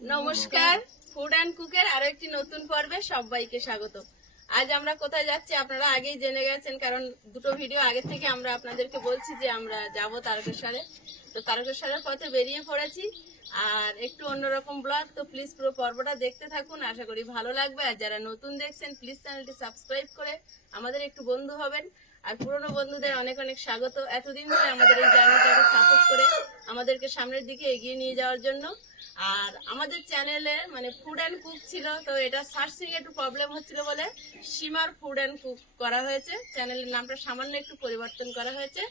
নমস্কার, food and কুকের আরো একটি নতুন পর্বে সবাইকে স্বাগত। আজ আমরা কোথায় যাচ্ছি আপনারা আগেই জেনে গেছেন, কারণ দুটো ভিডিও আগে থেকে আমরা আপনাদেরকে বলছি যে আমরা যাব তারকেশ্বরে। তো তারকেশ্বরের পথে বেরিয়ে পড়েছি, আর একটু অন্যরকম ব্লগ। তো প্লিজ পুরো পর্বটা দেখতে থাকুন, আশা করি ভালো লাগবে। আর যারা নতুন দেখছেন প্লিজ চ্যানেলটি সাবস্ক্রাইব করে আমাদের একটু বন্ধু হবেন। আর পুরনো বন্ধুদের অনেক অনেক স্বাগত, এতদিন ধরে আমাদের এই জার্নিটাকে সাপোর্ট করে আমাদেরকে সামনের দিকে এগিয়ে নিয়ে যাওয়ার জন্য। আর আমাদের চ্যানেলে মানে ফুড অ্যান্ড কুক ছিল, তো এটা সার্চিং একটু প্রবলেম হচ্ছিল বলে সীমার ফুড অ্যান্ড কুক করা হয়েছে। চ্যানেলের নামটা সামান্য একটু পরিবর্তন করা হয়েছে।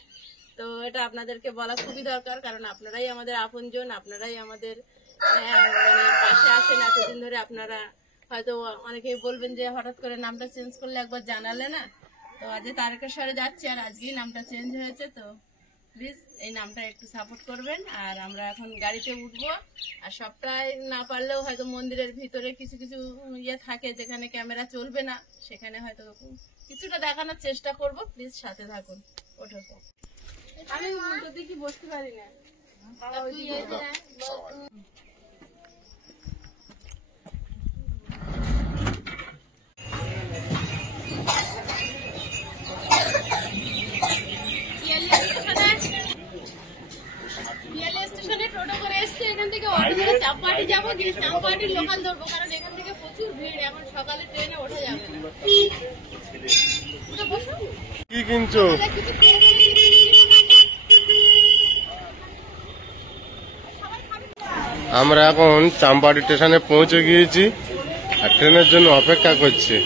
তো এটা আপনাদেরকে বলা খুবই দরকার, কারণ আপনারাই আমাদের আপনজন, আপনারাই আমাদের মানে পাশে আসেন এতদিন ধরে। আপনারা হয়তো অনেকেই বলবেন যে হঠাৎ করে নামটা চেঞ্জ করলে একবার জানালে না। তো আজ তারকেশ্বরে যাচ্ছি, আর আজকেই নামটা চেঞ্জ হয়েছে। তো প্লিজ এই নামটা একটু সাপোর্ট করবেন। আর আমরা এখন গাড়িতে উঠবো, আর সবটাই না পারলেও হয়তো মন্দিরের ভিতরে কিছু কিছু ইয়ে থাকে যেখানে ক্যামেরা চলবে না, সেখানে হয়তো কিছুটা দেখানোর চেষ্টা করব। প্লিজ সাথে থাকুন। ওঠো, আমি যদি কি বসতে পারি না। স্টেশনে টোটো করে এসছে, এখান থেকে অটো ধরে চাম্পাহাটি যাবো, গিয়ে চাম্পাহাটির লোকাল ধরবো, কারণ এখান থেকে প্রচুর ভিড়। এখন সকালে ট্রেনে ওঠা যাবে না। কি কিনছো? আমরা এখন চাম্পাহাটি স্টেশনে পৌঁছে গিয়েছি, আর ট্রেনের জন্য অপেক্ষা করছি।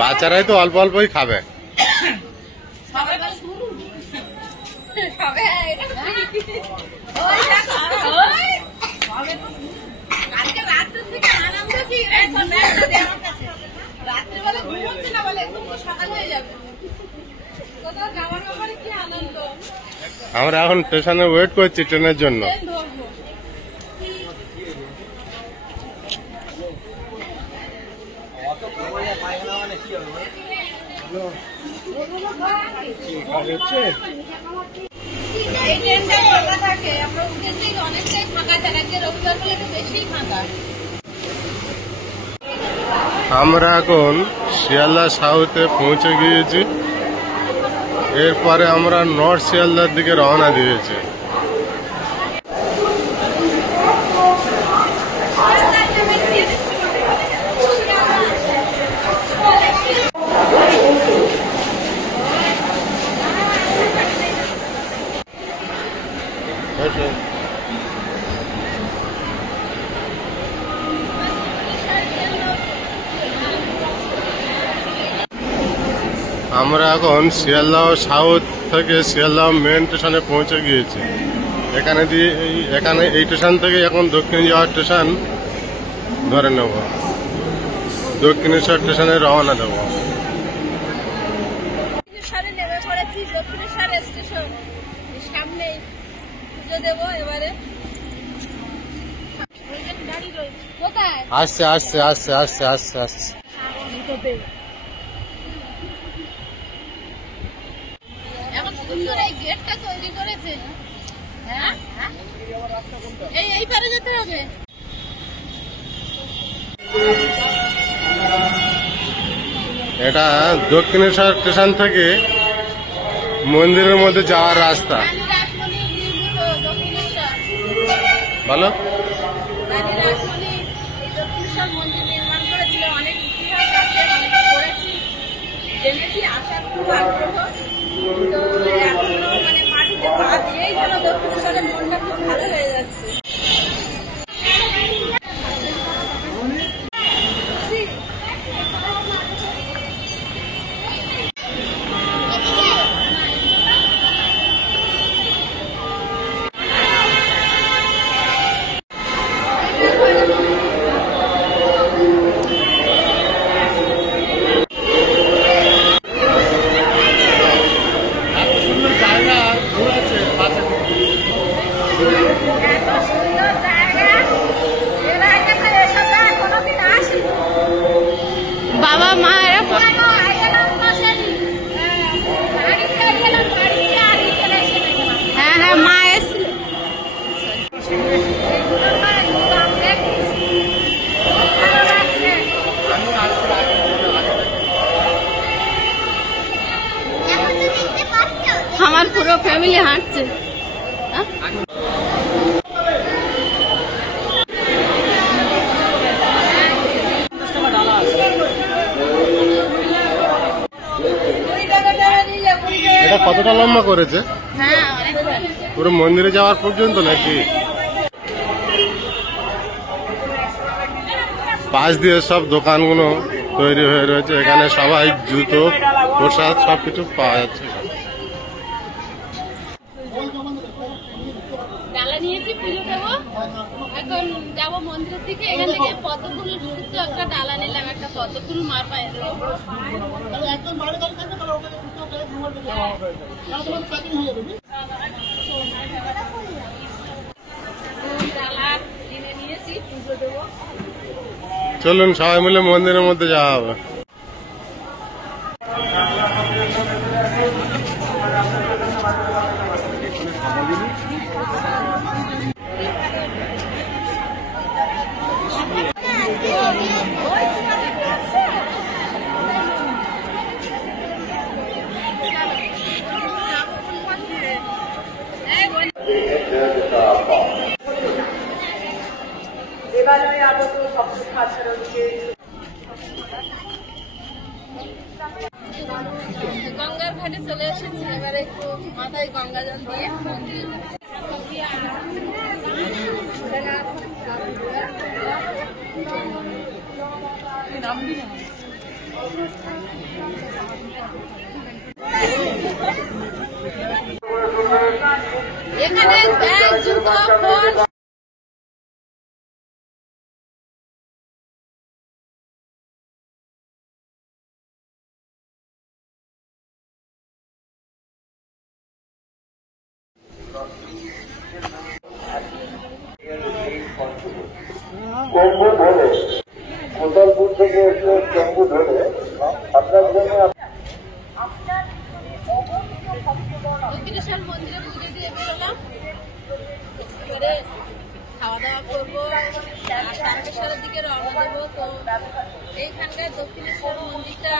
বাচ্চারাই তো অল্প অল্পই খাবে। আমরা এখন স্টেশনে ওয়েট করছি ট্রেনের জন্য। আমরা এখন শিয়ালদা সাউথে পৌঁছে গিয়েছি। এরপরে আমরা নর্থ শিয়ালদার দিকে রওনা দিয়েছি। আমরা এখন শিয়ালদহ সাউথ থেকে শিয়ালদহ মেন স্টেশনে পৌঁছে গিয়েছি। এখানে এই স্টেশন থেকে এখন দক্ষিণ যাওয়ার স্টেশন ধরে নেব, দক্ষিণেশ্বর স্টেশনে রওনা দেব। আসছে আসছে আসছে আসছে আসছে আসছে গেটটা তৈরি করেছে। হ্যাঁ, এই পারে যেতে হবে। এটা দক্ষিণেশ্বর স্টেশন থেকে মন্দিরের মধ্যে যাওয়ার রাস্তা। বলো, মন্দির নির্মাণ করেছিল, অনেক ইতিহাস আছে, অনেক পড়েছি, জেনেছি, আসার খুব আগ্রহ। তো এখনো মানে মাটিতে পা দিয়েই যেন দক্ষিণেশ্বরের মনটা খুব ভালো হয়ে যাচ্ছে। করেছে হ্যাঁ অনেকটা। পুরো মন্দিরে যাওয়ার পর্যন্ত নাকি? পাশ দিয়ে সব দোকানগুলো তৈরি হয়ে রয়েছে, এখানে সবাই জুতো প্রসাদ সবকিছু পাওয়া যাচ্ছে। ডালা নিয়েছি, পুজো দেবো, এখন যাবো মন্দিরের দিকে। এখান থেকে পদ্মফুল শুদ্ধ একটা ডালা নিলাম, একটা পদ্মফুল মার পায়ে দেবো। ডালা কিনে নিয়েছি, পুজো দেবো। চলুন সবাই মিলে মন্দিরের মধ্যে যাওয়া হবে। দেবালয়ে আগত ভক্ত সাধারণকে গঙ্গার ঘাটে চলে এসেছি, এবারে একটু মাথায় গঙ্গা জল দিয়ে মন্দিরে এখানে ব্যাগ, জুতো, ফোন কম্বু ধরে কোদালপুর থেকে এসে কম্বু ধরে আপনার জন্য দক্ষিণেশ্বর মন্দিরে পুজো দিয়ে বেরোলাম, এবারে খাওয়া দাওয়া করবো আর তারকেশ্বরের দিকে রওনা দেবো। তো এইখানকার দক্ষিণেশ্বর মন্দিরটা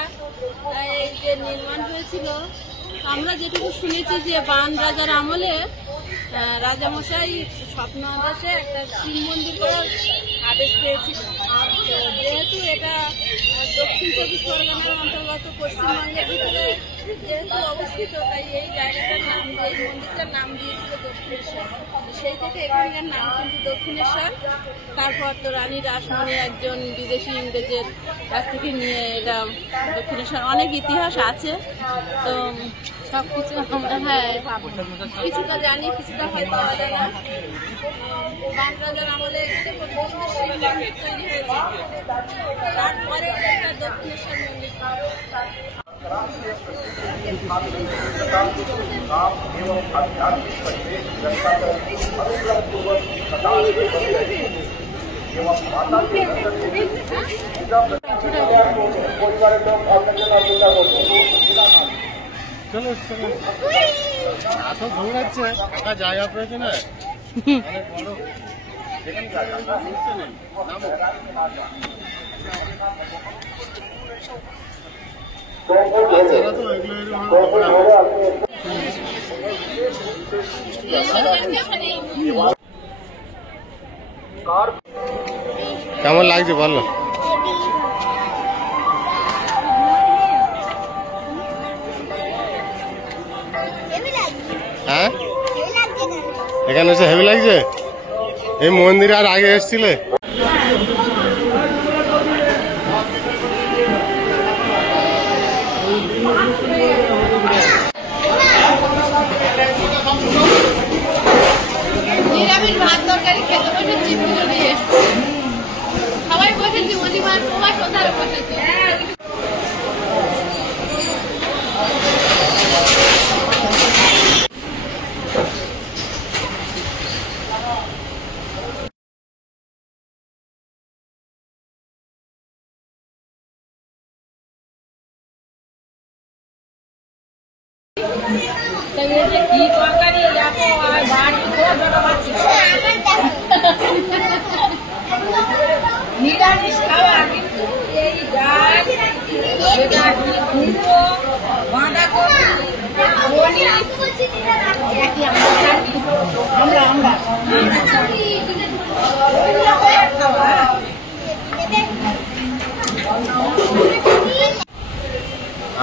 এই যে নির্মাণ হয়েছিল, আমরা যেটুকু শুনেছি যে বান রাজার আমলে রাজামশাই স্বপ্ন আদেশে একটা শিব মন্দির করার আদেশ পেয়েছিল। তো যেহেতু এটা দক্ষিণ চব্বিশ পরগনার অন্তর্গত পশ্চিমবঙ্গের ভিতরে যেহেতু অবস্থিত, তাই এই জায়গাটার নাম, এই মন্দিরটার নাম দিয়েছিল দক্ষিণেশ্বর। সেই থেকে এখানকার নাম কিন্তু দক্ষিণেশ্বর। তারপর তো রানী রাসমণি একজন বিদেশি ইংরেজের কাছ থেকে নিয়ে এটা দক্ষিণেশ্বর, অনেক ইতিহাস আছে। তো সবকিছু আমরা কিছুটা জানি, কিছুটা হয়তো অজানা। বান রাজার আমলে এখানে প্রথম শিব মন্দির তৈরি হয়েছে, তারপরে এটা দক্ষিণেশ্বর মন্দির। পরিবারের লোক আপনার জন্য অপেক্ষা করছে। চলো চলো, এত দৌড়াচ্ছে, ফাঁকা জায়গা প্রয়োজন হয়, অনেক বড়। এখানে জায়গা নেই, নামো। কম্বু ধরে তারা তো এগুলো এরকম কম্বু ধরে আপনি কেমন লাগছে বলো? হ্যাঁ, এখানে এসে হেভি লাগছে। এই মন্দিরে আর আগে এসেছিলে? নিরামিষ ভাত তরকারি খেতে বসেছি পুজো দিয়ে, সবাই বসেছি, অনিমার প্রবাস ওধারে বসেছি। কি তরকারি নিরামিষ খাওয়া, কিন্তু এই ডাল, বাঁধাকপি,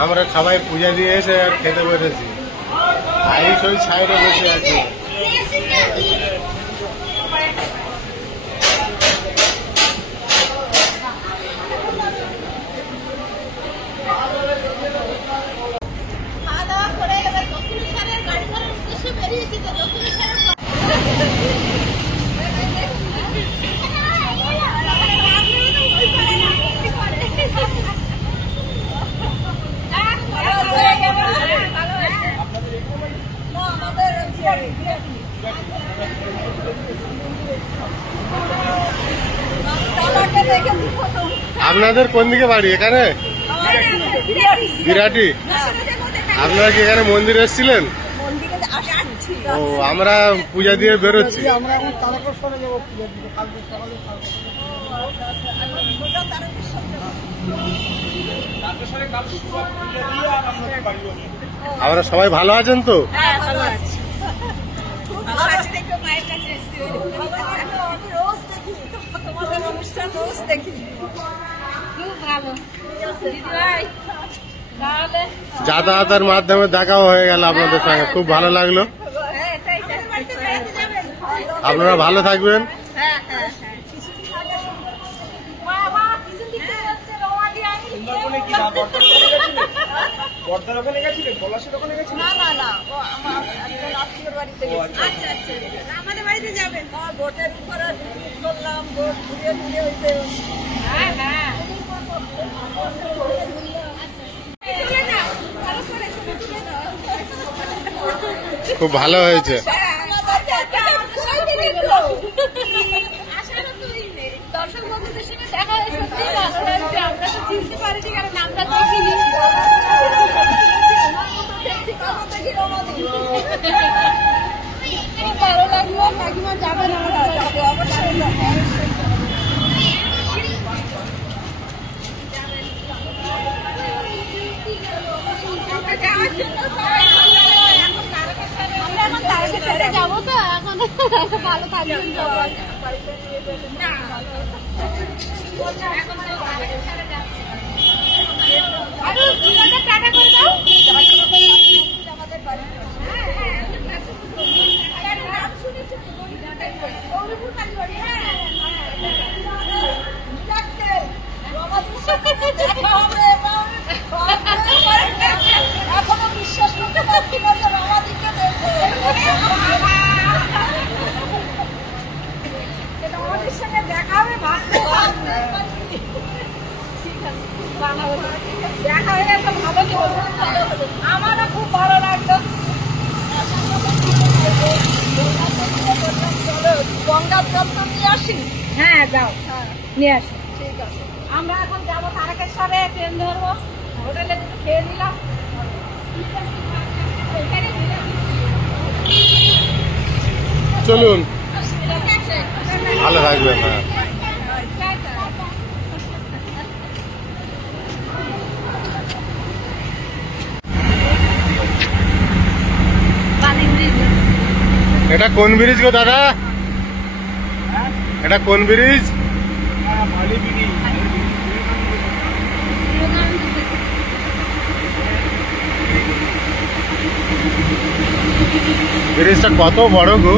আমরা সবাই পূজা দিয়ে এসে আর খেতে বসেছি। আইস ওই সাইডে বসে আছে। খাওয়া দাওয়া করে এবার দক্ষিণেশ্বরের গাড়ি ধরার উদ্দেশ্যে বেরিয়েছি। তো দক্ষিণেশ্বরের আপনাদের কোন দিকে বাড়ি? এখানে বিরাটি। আপনারা কি এখানে মন্দিরে এসেছিলেন? ও, আমরা পূজা দিয়ে বেরোচ্ছি। আমরা সবাই ভালো আছেন তো? যাতায়াতের মাধ্যমে দেখাও হয়ে গেল আপনাদের সঙ্গে, খুব ভালো লাগলো। আপনারা ভালো থাকবেন। আমাদের বাড়িতে যাবেন ভোটের উপরে করলাম, ভোট ঘুরিয়ে ঘুরিয়ে হইতে। খুব ভালো হয়েছে। দর্শক বন্ধুদের সঙ্গে দেখা হয়ে সত্যি ভালো লাগছে। আমরা তো চিনতে পারিনি কারণ আমরা দেখিনি। ভালো লাগলো। কাকিমা যাবেন? অবশ্যই যাবো তো এখন। ভালো থাকবেন সবাই। টাটা করে দাও। আমাদের বাড়ি এখনো বিশ্বাস করতে পারছি না যে রমাদিকে রমাদির সঙ্গে দেখা হবে। দেখা হয়ে এত ভালো কি হলো? আমারও খুব ভালো লাগলো। গঙ্গার জল তো নিয়ে আসি। হ্যাঁ যাও, নিয়ে আসি। ঠিক আছে, আমরা এখন যাবো তারকেশ্বরে, ট্রেন ধরবো। হোটেলে কিছু খেয়ে নিলাম। চলুন, ভালো থাকবেন। হ্যাঁ, এটা কোন ব্রিজ গো দাদা? এটা কোন ব্রিজ? ব্রিজটা কত বড় গো!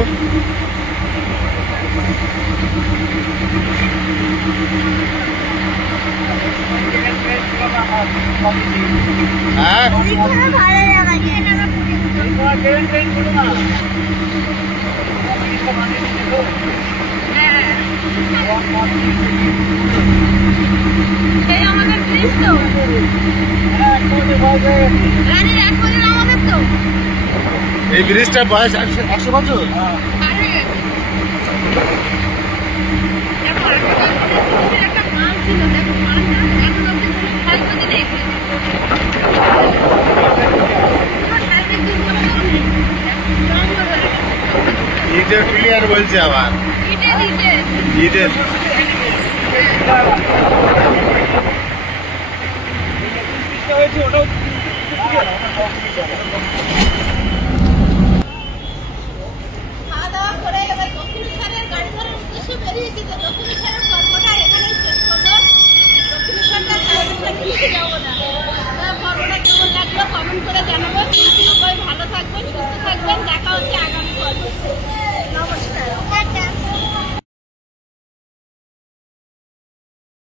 হ্যাঁ, আমাদের ব্রিজ তো রানীর 1 বছর আমাদের তো। এই ব্রিজটার বয়স 100 বছর। একটা মাল ছিল, দেখো মালটা এখন অব্দি কোনো ক্ষয়ক্ষতি নেই। ইটের প্লেয়ার বলছে আবার। ইটের খাওয়া দাওয়া করে এবার দক্ষিণেশ্বরের গাড়ি ধরার উদ্দেশ্যে বেরিয়েছি। তো দক্ষিণেশ্বরের পর্বটা এখানেই শেষ করবো। দক্ষিণেশ্বরটা যাবো না।